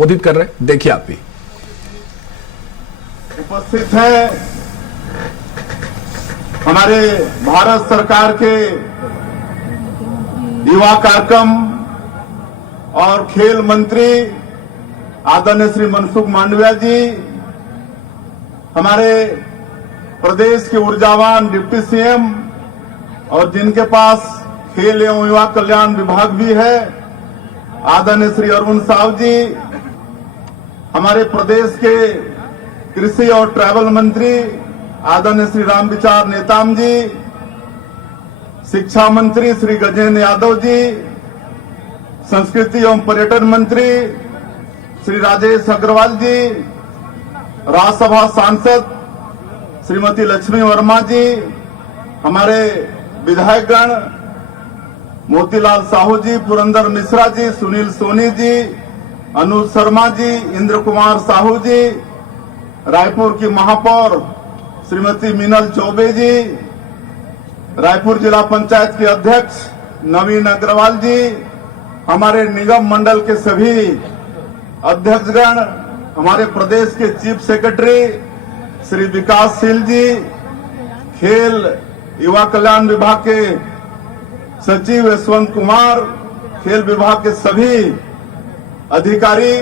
संबोधित कर रहे हैं, देखिए आप भी। उपस्थित है हमारे भारत सरकार के युवा कार्यक्रम और खेल मंत्री आदरणीय श्री मनसुख मांडविया जी, हमारे प्रदेश के ऊर्जावान डिप्टी सीएम और जिनके पास खेल एवं युवा कल्याण विभाग भी है आदरणीय श्री अरुण साव जी, हमारे प्रदेश के कृषि और ट्रैवल मंत्री आदरणीय श्री रामविचार नेताम जी, शिक्षा मंत्री श्री गजेंद्र यादव जी, संस्कृति एवं पर्यटन मंत्री श्री राजेश अग्रवाल जी, राज्यसभा सांसद श्रीमती लक्ष्मी वर्मा जी, हमारे विधायकगण मोतीलाल साहू जी, पुरंदर मिश्रा जी, सुनील सोनी जी, अनुज शर्मा जी, इंद्र कुमार साहू जी, रायपुर की महापौर श्रीमती मीनल चौबे जी, रायपुर जिला पंचायत के अध्यक्ष नवीन अग्रवाल जी, हमारे निगम मंडल के सभी अध्यक्षगण, हमारे प्रदेश के चीफ सेक्रेटरी श्री विकासशील जी, खेल युवा कल्याण विभाग के सचिव यशवंत कुमार, खेल विभाग के सभी अधिकारी,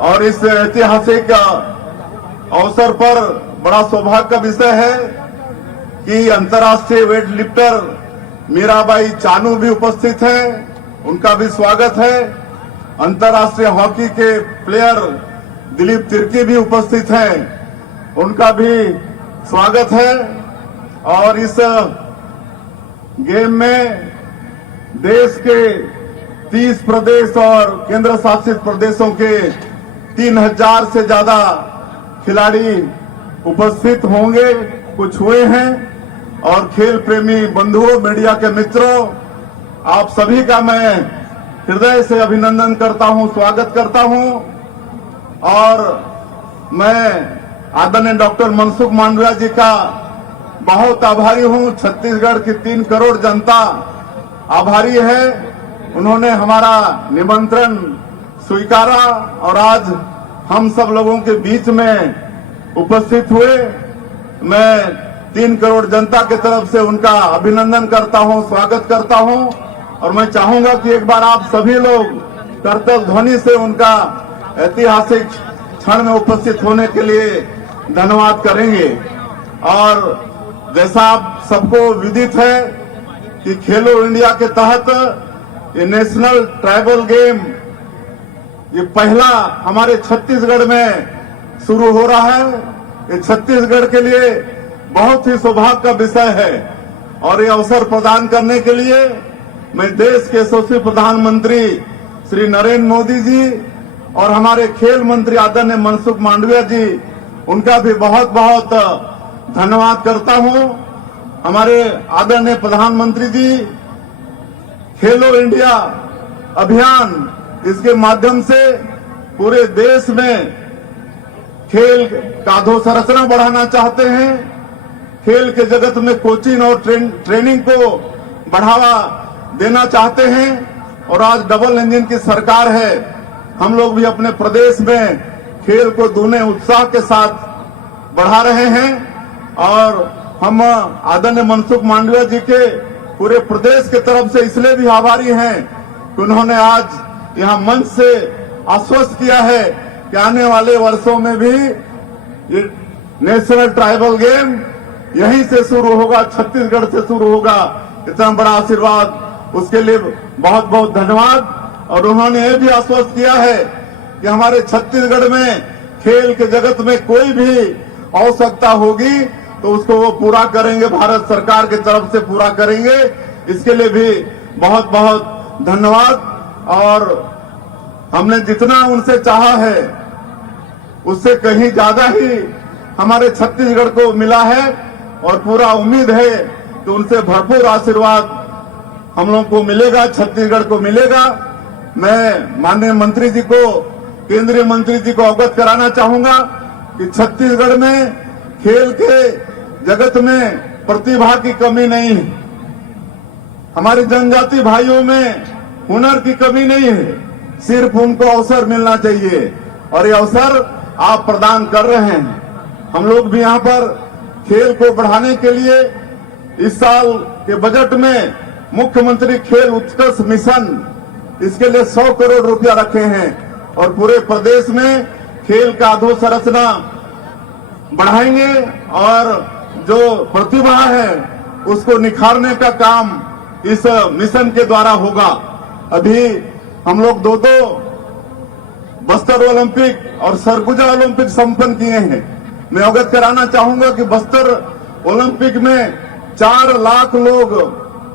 और इस ऐतिहासिक अवसर पर बड़ा सौभाग्य का विषय है कि अंतर्राष्ट्रीय वेट लिफ्टर मीराबाई चानू भी उपस्थित हैं, उनका भी स्वागत है। अंतर्राष्ट्रीय हॉकी के प्लेयर दिलीप तिर्की भी उपस्थित हैं, उनका भी स्वागत है। और इस गेम में देश के 30 प्रदेश और केंद्र शासित प्रदेशों के 3000 से ज्यादा खिलाड़ी उपस्थित होंगे, कुछ हुए हैं। और खेल प्रेमी बंधुओं, मीडिया के मित्रों, आप सभी का मैं हृदय से अभिनंदन करता हूं, स्वागत करता हूं। और मैं आदरणीय डॉक्टर मनसुख मांडविया जी का बहुत आभारी हूं। छत्तीसगढ़ की 3 करोड़ जनता आभारी है। उन्होंने हमारा निमंत्रण स्वीकारा और आज हम सब लोगों के बीच में उपस्थित हुए। मैं 3 करोड़ जनता की तरफ से उनका अभिनंदन करता हूं, स्वागत करता हूं। और मैं चाहूंगा कि एक बार आप सभी लोग करतल ध्वनि से उनका ऐतिहासिक क्षण में उपस्थित होने के लिए धन्यवाद करेंगे। और जैसा आप सबको विदित है कि खेलो इंडिया के तहत ये नेशनल ट्राइबल गेम ये पहला हमारे छत्तीसगढ़ में शुरू हो रहा है। ये छत्तीसगढ़ के लिए बहुत ही सौभाग्य का विषय है। और ये अवसर प्रदान करने के लिए मैं देश के यशस्वी प्रधानमंत्री श्री नरेंद्र मोदी जी और हमारे खेल मंत्री आदरणीय मनसुख मांडविया जी, उनका भी बहुत बहुत धन्यवाद करता हूं। हमारे आदरणीय प्रधानमंत्री जी, खेलो इंडिया अभियान, इसके माध्यम से पूरे देश में खेल का अधोसंरचना बढ़ाना चाहते हैं। खेल के जगत में कोचिंग और ट्रेनिंग को बढ़ावा देना चाहते हैं। और आज डबल इंजन की सरकार है। हम लोग भी अपने प्रदेश में खेल को दूने उत्साह के साथ बढ़ा रहे हैं। और हम आदरणीय मनसुख मांडविया जी के पूरे प्रदेश की तरफ से इसलिए भी आभारी हैं कि उन्होंने आज यहां मंच से आश्वस्त किया है कि आने वाले वर्षों में भी ये नेशनल ट्राइबल गेम यहीं से शुरू होगा, छत्तीसगढ़ से शुरू होगा। इतना बड़ा आशीर्वाद, उसके लिए बहुत बहुत धन्यवाद। और उन्होंने ये भी आश्वस्त किया है कि हमारे छत्तीसगढ़ में खेल के जगत में कोई भी आवश्यकता होगी तो उसको वो पूरा करेंगे, भारत सरकार की तरफ से पूरा करेंगे। इसके लिए भी बहुत बहुत धन्यवाद। और हमने जितना उनसे चाहा है उससे कहीं ज्यादा ही हमारे छत्तीसगढ़ को मिला है। और पूरा उम्मीद है कि उनसे भरपूर आशीर्वाद हम लोगों को मिलेगा, छत्तीसगढ़ को मिलेगा। मैं माननीय मंत्री जी को, केंद्रीय मंत्री जी को अवगत कराना चाहूंगा कि छत्तीसगढ़ में खेल के जगत में प्रतिभा की कमी नहीं है। हमारे जनजाति भाइयों में हुनर की कमी नहीं है। सिर्फ उनको अवसर मिलना चाहिए और ये अवसर आप प्रदान कर रहे हैं। हम लोग भी यहाँ पर खेल को बढ़ाने के लिए इस साल के बजट में मुख्यमंत्री खेल उत्कर्ष मिशन इसके लिए 100 करोड़ रुपया रखे हैं और पूरे प्रदेश में खेल का अधोसंरचना बढ़ाएंगे और जो प्रतिभा है उसको निखारने का काम इस मिशन के द्वारा होगा। अभी हम लोग दो बस्तर ओलंपिक और सरगुजा ओलंपिक संपन्न किए हैं। मैं अवगत कराना चाहूंगा कि बस्तर ओलंपिक में 4 लाख लोग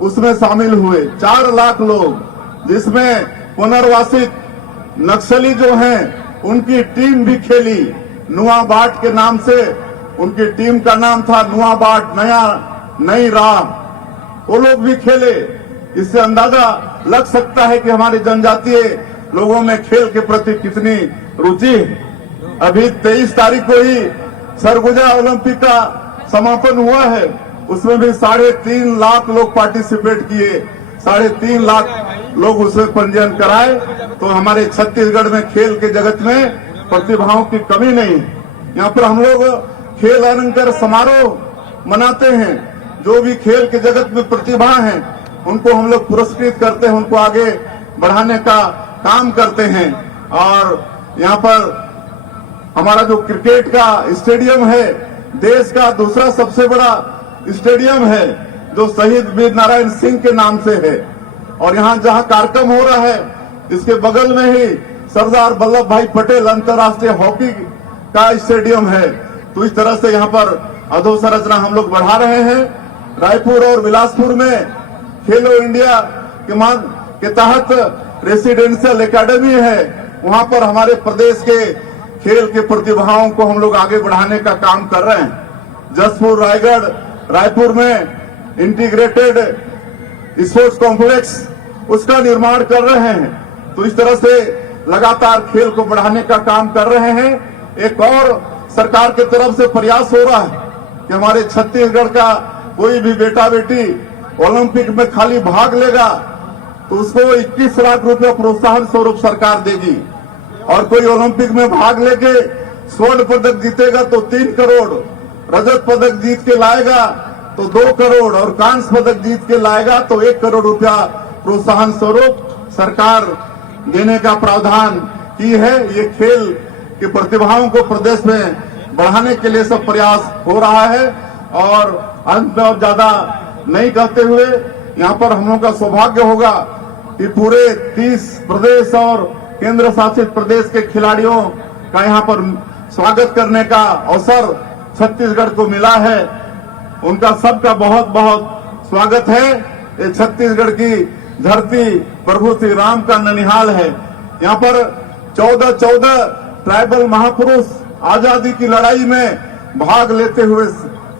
उसमें शामिल हुए, 4 लाख लोग, जिसमें पुनर्वासित नक्सली जो हैं उनकी टीम भी खेली। नुआ बाट के नाम से उनकी टीम का नाम था, नुआ बाट नई राह, वो लोग भी खेले। इससे अंदाजा लग सकता है कि हमारे जनजातीय लोगों में खेल के प्रति कितनी रुचि है। अभी 23 तारीख को ही सरगुजा ओलंपिक का समापन हुआ है, उसमें भी 3.5 लाख लोग पार्टिसिपेट किए, 3.5 लाख लोग उसमें पंजीयन कराए। तो हमारे छत्तीसगढ़ में खेल के जगत में प्रतिभाओं की कमी नहीं। यहाँ पर हम लोग खेल अलंकार समारोह मनाते हैं। जो भी खेल के जगत में प्रतिभा हैं उनको हम लोग पुरस्कृत करते हैं, उनको आगे बढ़ाने का काम करते हैं। और यहाँ पर हमारा जो क्रिकेट का स्टेडियम है, देश का दूसरा सबसे बड़ा स्टेडियम है, जो शहीद वीर नारायण सिंह के नाम से है। और यहाँ जहाँ कार्यक्रम हो रहा है इसके बगल में ही सरदार वल्लभ भाई पटेल अंतर्राष्ट्रीय हॉकी का स्टेडियम है। तो इस तरह से यहाँ पर अधोसंरचना हम लोग बढ़ा रहे हैं। रायपुर और बिलासपुर में खेलो इंडिया के तहत रेसिडेंशियल एकेडमी है, वहां पर हमारे प्रदेश के खेल के प्रतिभाओं को हम लोग आगे बढ़ाने का काम कर रहे हैं। जसपुर, रायगढ़, रायपुर में इंटीग्रेटेड स्पोर्ट्स कॉम्प्लेक्स उसका निर्माण कर रहे हैं। तो इस तरह से लगातार खेल को बढ़ाने का काम कर रहे हैं। एक और सरकार की तरफ से प्रयास हो रहा है कि हमारे छत्तीसगढ़ का कोई भी बेटा बेटी ओलंपिक में खाली भाग लेगा तो उसको 21 लाख रुपया प्रोत्साहन स्वरूप सरकार देगी। और कोई ओलंपिक में भाग लेके स्वर्ण पदक जीतेगा तो 3 करोड़, रजत पदक जीत के लाएगा तो 2 करोड़ और कांस्य पदक जीत के लाएगा तो 1 करोड़ रुपया प्रोत्साहन स्वरूप सरकार देने का प्रावधान की है। ये खेल की प्रतिभाओं को प्रदेश में बढ़ाने के लिए सब प्रयास हो रहा है। और अंत में और ज्यादा नहीं कहते हुए यहाँ पर हम लोगों का सौभाग्य होगा कि पूरे 30 प्रदेश और केंद्र शासित प्रदेश के खिलाड़ियों का यहाँ पर स्वागत करने का अवसर छत्तीसगढ़ को मिला है। उनका सबका बहुत बहुत स्वागत है। ये छत्तीसगढ़ की धरती प्रभु श्री राम का ननिहाल है। यहाँ पर 14 ट्राइबल महापुरुष आजादी की लड़ाई में भाग लेते हुए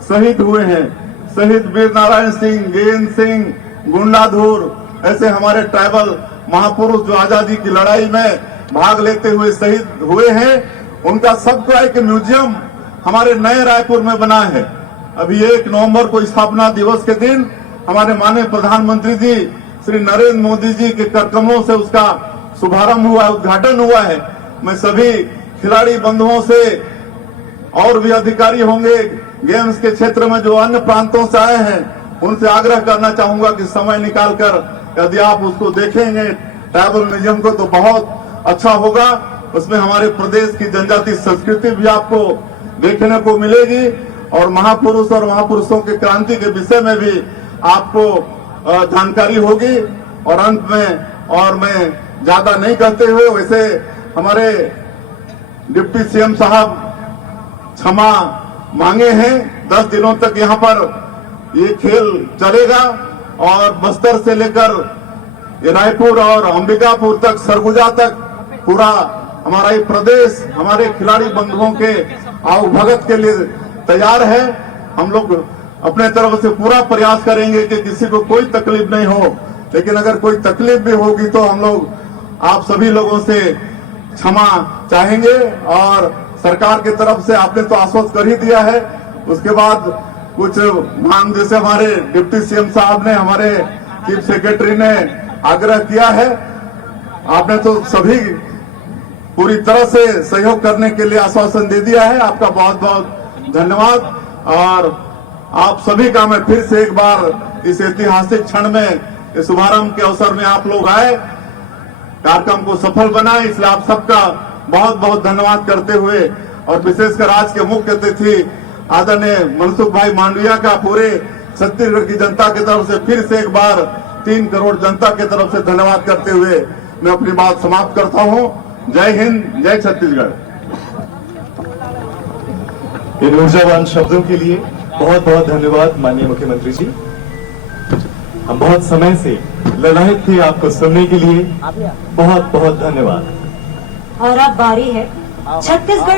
शहीद हुए हैं। शहीद वीर नारायण सिंह, गेंद सिंह, गुंडाधुर, ऐसे हमारे ट्राइबल महापुरुष जो आजादी की लड़ाई में भाग लेते हुए शहीद हुए हैं, उनका सबका एक म्यूजियम हमारे नए रायपुर में बना है। अभी 1 नवंबर को स्थापना दिवस के दिन हमारे माननीय प्रधानमंत्री जी श्री नरेंद्र मोदी जी के कार्यक्रमों से उसका शुभारंभ हुआ, उद्घाटन हुआ है। मैं सभी खिलाड़ी बंधुओं से और भी अधिकारी होंगे गेम्स के क्षेत्र में जो अन्य प्रांतों से आए हैं, उनसे आग्रह करना चाहूंगा कि समय निकालकर यदि आप उसको देखेंगे ट्राइबल म्यूजियम को तो बहुत अच्छा होगा। उसमें हमारे प्रदेश की जनजातीय संस्कृति भी आपको देखने को मिलेगी और महापुरुष और महापुरुषों की क्रांति के विषय में भी आपको जानकारी होगी। और अंत में और मैं ज्यादा नहीं कहते हुए, वैसे हमारे डिप्टी सीएम साहब क्षमा मांगे हैं। 10 दिनों तक यहाँ पर ये खेल चलेगा और बस्तर से लेकर रायपुर और अंबिकापुर तक, सरगुजा तक पूरा हमारा ये प्रदेश हमारे खिलाड़ी बंधुओं के आवभगत के लिए तैयार है। हम लोग अपने तरफ से पूरा प्रयास करेंगे कि किसी को कोई तकलीफ नहीं हो, लेकिन अगर कोई तकलीफ भी होगी तो हम लोग आप सभी लोगों से क्षमा चाहेंगे। और सरकार की तरफ से आपने तो आश्वस्त कर ही दिया है, उसके बाद कुछ मांग जैसे हमारे डिप्टी सीएम साहब ने, हमारे चीफ सेक्रेटरी ने आग्रह किया है आपने तो सभी पूरी तरह से सहयोग करने के लिए आश्वासन दे दिया है। आपका बहुत बहुत धन्यवाद। और आप सभी का मैं फिर से एक बार इस ऐतिहासिक क्षण में, इस शुभारंभ के अवसर में आप लोग आए, कार्यक्रम को सफल बनाए, इसलिए आप सबका बहुत बहुत धन्यवाद करते हुए और विशेषकर आज के मुख्य अतिथि आदरणीय मनसुख भाई मांडविया का पूरे छत्तीसगढ़ की जनता की तरफ से फिर से एक बार 3 करोड़ जनता की तरफ से धन्यवाद करते हुए मैं अपनी बात समाप्त करता हूं। जय हिंद, जय छत्तीसगढ़। इन ऊर्जावान शब्दों के लिए बहुत बहुत धन्यवाद माननीय मुख्यमंत्री जी। हम बहुत समय से ललायत थे आपको सुनने के लिए, बहुत बहुत धन्यवाद। और अब बारी है छत्तीसगढ़